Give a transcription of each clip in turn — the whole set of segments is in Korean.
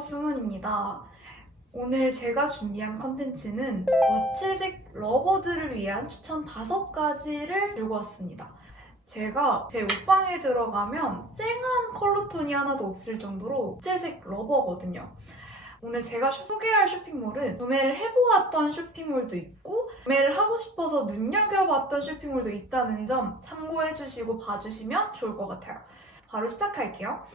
수문입니다. 오늘 제가 준비한 컨텐츠는 무채색 러버들을 위한 추천 5가지를 들고 왔습니다. 제가 제 옷방에 들어가면 쨍한 컬러톤이 하나도 없을 정도로 무채색 러버거든요. 오늘 제가 소개할 쇼핑몰은 구매를 해보았던 쇼핑몰도 있고 구매를 하고 싶어서 눈여겨봤던 쇼핑몰도 있다는 점 참고해주시고 봐주시면 좋을 것 같아요. 바로 시작할게요.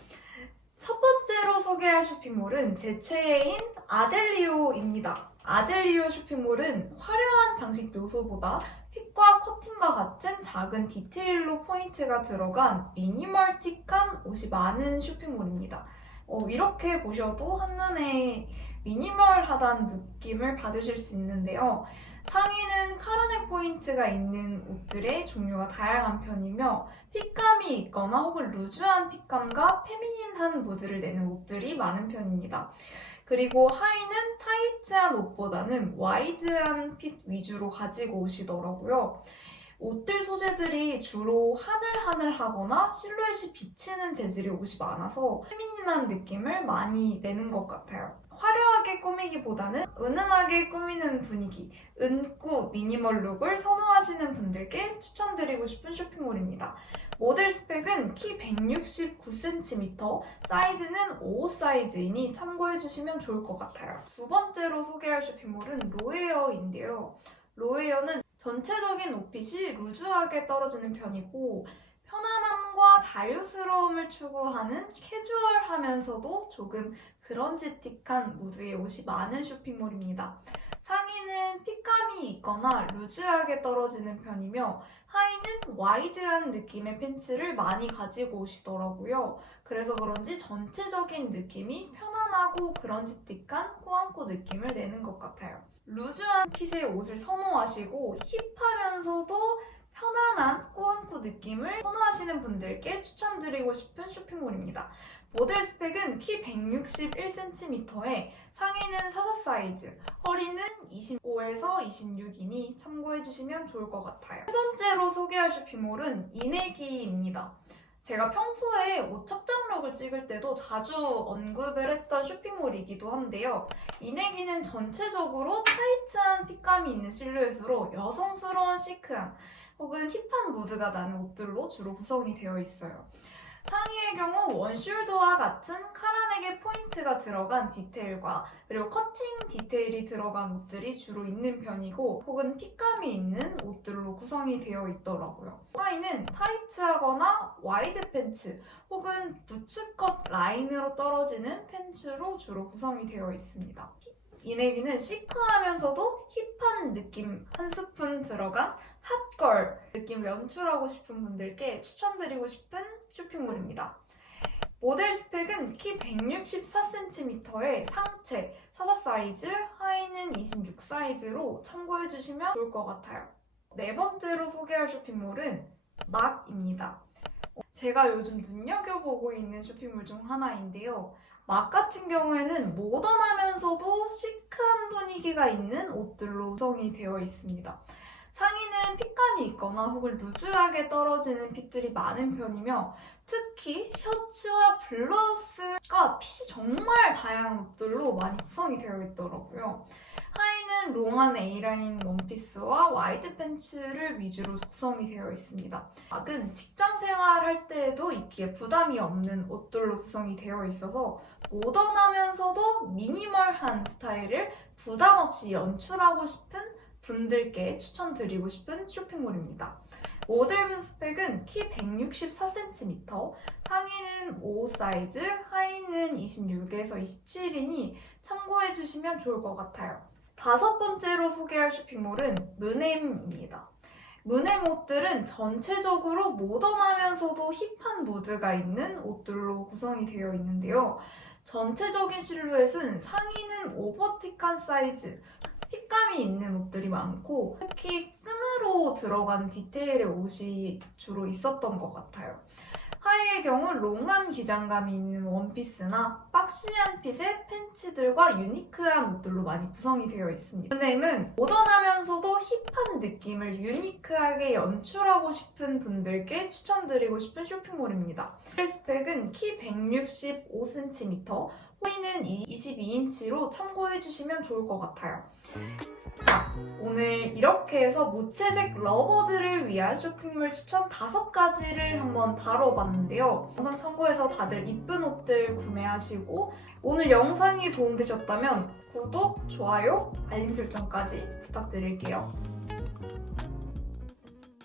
소개할 쇼핑몰은 제 최애인 아델리오입니다. 아델리오 쇼핑몰은 화려한 장식 요소보다 핏과 커팅과 같은 작은 디테일로 포인트가 들어간 미니멀틱한 옷이 많은 쇼핑몰입니다. 어, 이렇게 보셔도 한눈에 미니멀하다는 느낌을 받으실 수 있는데요. 상의는 카라넥 포인트가 있는 옷들의 종류가 다양한 편이며 핏감이 있거나 혹은 루즈한 핏감과 페미닌한 무드를 내는 옷들이 많은 편입니다. 그리고 하의는 타이트한 옷보다는 와이드한 핏 위주로 가지고 오시더라고요. 옷들 소재들이 주로 하늘하늘하거나 실루엣이 비치는 재질의 옷이 많아서 페미닌한 느낌을 많이 내는 것 같아요. 화려하게 꾸미기보다는 은은하게 꾸미는 분위기, 은꾸 미니멀 룩을 선호하시는 분들께 추천드리고 싶은 쇼핑몰입니다. 모델 스펙은 키 169cm, 사이즈는 5 사이즈이니 참고해주시면 좋을 것 같아요. 두 번째로 소개할 쇼핑몰은 로에어인데요. 로에어는 전체적인 옷핏이 루즈하게 떨어지는 편이고 편안 함과 자유스러움을 추구하는 캐주얼하면서도 조금 그런지틱한 무드의 옷이 많은 쇼핑몰입니다. 상의는 핏감이 있거나 루즈하게 떨어지는 편이며 하의는 와이드한 느낌의 팬츠를 많이 가지고 오시더라고요. 그래서 그런지 전체적인 느낌이 편안하고 그런지틱한 꾸안꾸 느낌을 내는 것 같아요. 루즈한 핏의 옷을 선호하시고 힙하면서도 편안한 꾸안꾸 느낌을 선호하시는 분들께 추천드리고 싶은 쇼핑몰입니다. 모델 스펙은 키 161cm에 상의는 44 사이즈, 허리는 25에서 26이니 참고해주시면 좋을 것 같아요. 세 번째로 소개할 쇼핑몰은 이내기입니다. 제가 평소에 옷 착장룩을 찍을 때도 자주 언급을 했던 쇼핑몰이기도 한데요. 이내기는 전체적으로 타이트한 핏감이 있는 실루엣으로 여성스러운 시크함 혹은 힙한 무드가 나는 옷들로 주로 구성이 되어 있어요. 상의의 경우 원숄더와 같은 카라넥의 포인트가 들어간 디테일과 그리고 커팅 디테일이 들어간 옷들이 주로 있는 편이고 혹은 핏감이 있는 옷들로 구성이 되어 있더라고요. 하의는 타이트하거나 와이드 팬츠 혹은 부츠컷 라인으로 떨어지는 팬츠로 주로 구성이 되어 있습니다. 이내기는 시크하면서도 힙한 느낌 한 스푼 들어간 핫걸 느낌을 연출하고 싶은 분들께 추천드리고 싶은 쇼핑몰입니다. 모델 스펙은 키 164cm의 상체 44 사이즈, 하의는 26 사이즈로 참고해주시면 좋을 것 같아요. 네 번째로 소개할 쇼핑몰은 막입니다. 제가 요즘 눈여겨보고 있는 쇼핑몰 중 하나인데요. 막 같은 경우에는 모던하면서도 시크한 분위기가 있는 옷들로 구성이 되어 있습니다. 상의는 핏감이 있거나 혹은 루즈하게 떨어지는 핏들이 많은 편이며 특히 셔츠와 블라우스가 핏이 정말 다양한 옷들로 많이 구성이 되어 있더라고요. 하의는 롱한 A라인 원피스와 와이드 팬츠를 위주로 구성이 되어 있습니다. 막은 직장 생활할 때에도 입기에 부담이 없는 옷들로 구성이 되어 있어서 모던하면서도 미니멀한 스타일을 부담 없이 연출하고 싶은 분들께 추천드리고 싶은 쇼핑몰입니다. 모델분 스펙은 키 164cm, 상의는 5 사이즈, 하의는 26에서 27이니 참고해주시면 좋을 것 같아요. 다섯 번째로 소개할 쇼핑몰은 문엠입니다. 문엠 옷들은 전체적으로 모던하면서도 힙한 무드가 있는 옷들로 구성이 되어 있는데요. 전체적인 실루엣은 상의는 오버틱한 사이즈, 핏감이 있는 옷들이 많고 특히 끈으로 들어간 디테일의 옷이 주로 있었던 것 같아요. 하의의 경우 롱한 기장감이 있는 원피스나 박시한 핏의 팬츠들과 유니크한 옷들로 많이 구성이 되어 있습니다. 은행은 모던하면서도 힙한 느낌을 유니크하게 연출하고 싶은 분들께 추천드리고 싶은 쇼핑몰입니다. 스펙은 키 165cm, 허리는 22인치로 참고해주시면 좋을 것 같아요. 자, 오늘 이렇게 해서 무채색 러버들을 위한 쇼핑몰 추천 5가지를 한번 다뤄봤는데요. 영상 참고해서 다들 이쁜 옷들 구매하시고 오늘 영상이 도움되셨다면 구독, 좋아요, 알림 설정까지 부탁드릴게요.